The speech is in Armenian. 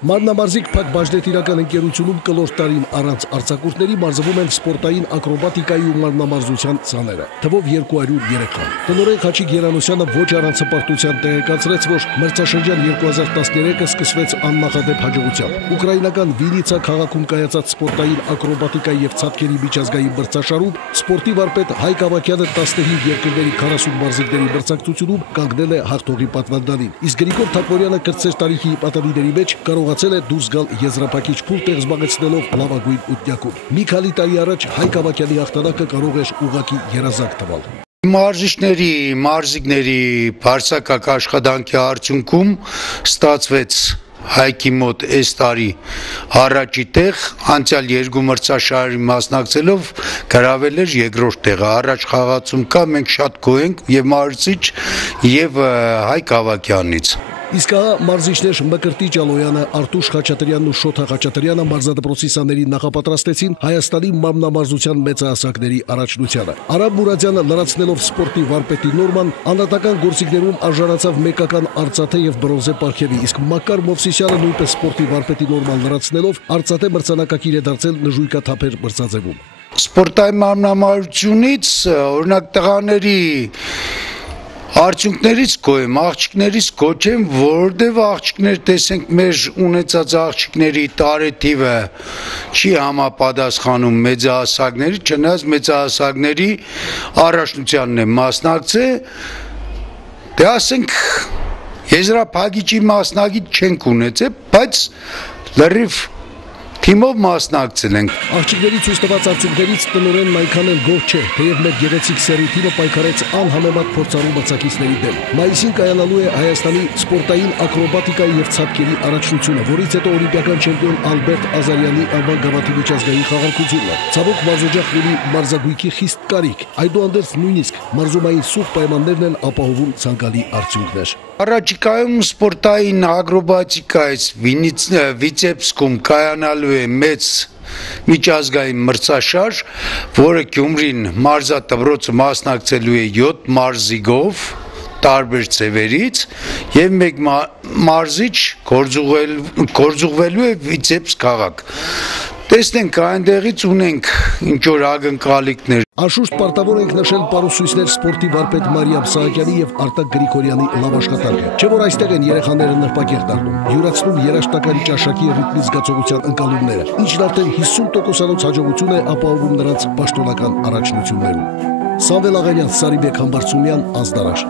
Մարմնամարզիկ Փակ բաժնետիրական ընկերությունում կլոր տարին առանց արձակուրդների մարզվում են սպորտային ակրոբատիկայի ու մարմնամարզության ցաները, թվով 203 խաղ։ Տնօրեն Խաչիկ Երանոսյանը ոչ առանց հպարտության տեղեկացրեց, որ մրցաշրջան 2013-ը սկսվեց աննախադեպ հաջողությամբ։ Ուկրաինական Վինիցա քաղաքում կայացած սպորտային ակրոբատիկայի եւ ցատկերի միջազգային մրցաշարում սպորտի վարպետ Հայկ Ավագյանը 15 երկրների 40 մարզիկների մրցակցությունում կանգնել է հաղթողի պատվանդանին։ Իսկ Գրիգոր Թակորյանը կրտսեր տարիքի պատանիների մեջ կարողացել է դուրս գալ եզրափակիչ փուլ տեղ զբաղեցնելով լավագույն ությակում։ Մի քանի տարի առաջ Հայկ Ավագյանի հաղթանակը կարող էր ուղղակի երազանք տվել։ Մարզիչների, մարզիկների բարձրակարգ աշխատանքի արդյունքում ստացվեց Հայկի մոտ այս տարի առաջի տեղ, անցյալ երկու մրցաշարի մասնակցելով գրավել էր երկրորդ տեղը, առաջ խաղացում կա, մենք շատ գոհ ենք եւ մարզիչ եւ Հայկ Ավագյանից։ Իսկ մարզիչներ Մկրտիչ Ալոյանը, Արտուշ Խաչատրյանն ու Շոթա Խաչատրյանը մարզադպրոցի սաներին նախապատրաստեցին Հայաստանի մարմնամարզության մեծահասակների առաջնությանը։ Արամ Մուրադյանը լրացնելով սպորտի վարպետի նորման, անհատական գործիքներում արժանացավ մեկական արծաթե եւ բրոնզե պարգևի, իսկ Մակար Մովսիսյանը նույնպես սպորտի վարպետի նորման լրացնելով արծաթե մրցանակակիր է դարձել նժույգաթափեր մրցաձևում։ Սպորտային մարմնամարզությունից օրինակ տղաների Արդյունքներից գոհ եմ, աղջիկներից գոհ եմ, որովհետև աղջիկներ տեսենք մեր ունեցած աղջիկների տարեթիվը չի համապատասխանում մեծահասակների, չնայած մեծահասակների առաջնությանն է մասնակցել, դե ասենք եզրափակիչի մասնագիտ չենք ունեցել, բայց լրիվ թիմով մասնակցել ենք։ Աղջիկների ցույց տված արդյունքներից տնօրենն այնքան էլ գոհ չէ, թեև մեր գեղեցիկ սերի թիմը պայքարեց անհամեմատ փորձառու մրցակիցների դեմ։ Մայիսին կայանալու է Հայաստանի սպորտային ակրոբատիկայի եւ ցատկերի առաջնությունը, որից հետո օլիմպիական չեմպիոն Ալբերտ Ազարյանի անվան գավաթի միջազգային խաղարկությունը։ Ցավոք մարզօջախ ունի մարզագույքի խիստ կարիք, այդուհանդերձ նույնիսկ մարզումային սուղ պայմաններն են ապահովում ցանկալի արդյունքներ։ Առաջիկայում սպորտային ակրոբատիկայից Վիցեբսկում կայանալու է մեծ միջազգային մրցաշար, որը Գյումրին մարզադպրոցը մասնակցելու է 7 մարզիկով տարբեր ծևերից եւ մեկ մարզիչ գործուղվելու է Վիցեբսկ քաղաք։ Տեսնենք այնտեղից ունենք ինչ որ ակնկալիքներ։ Անշուշտ պարտավոր ենք նշել պարուսույցներ սպորտի վարպետ Մարիամ Սահակյանի եւ Արտակ Գրիգորյանի լավ աշխատանքը։ Չէ՞ որ այստեղ են երեխաները նրբագեղ դառնում, յուրացնում երաժշտական ճաշակի ռիթմի զգացողության ընկալումները, ինչն արդեն 50%-անոց հաջողություն է ապահովում նրանց պաշտոնական առաջնություններում։ Սամվել Աղանյան, Սարիբեկ Համբարձումյան, Ազդարաշ։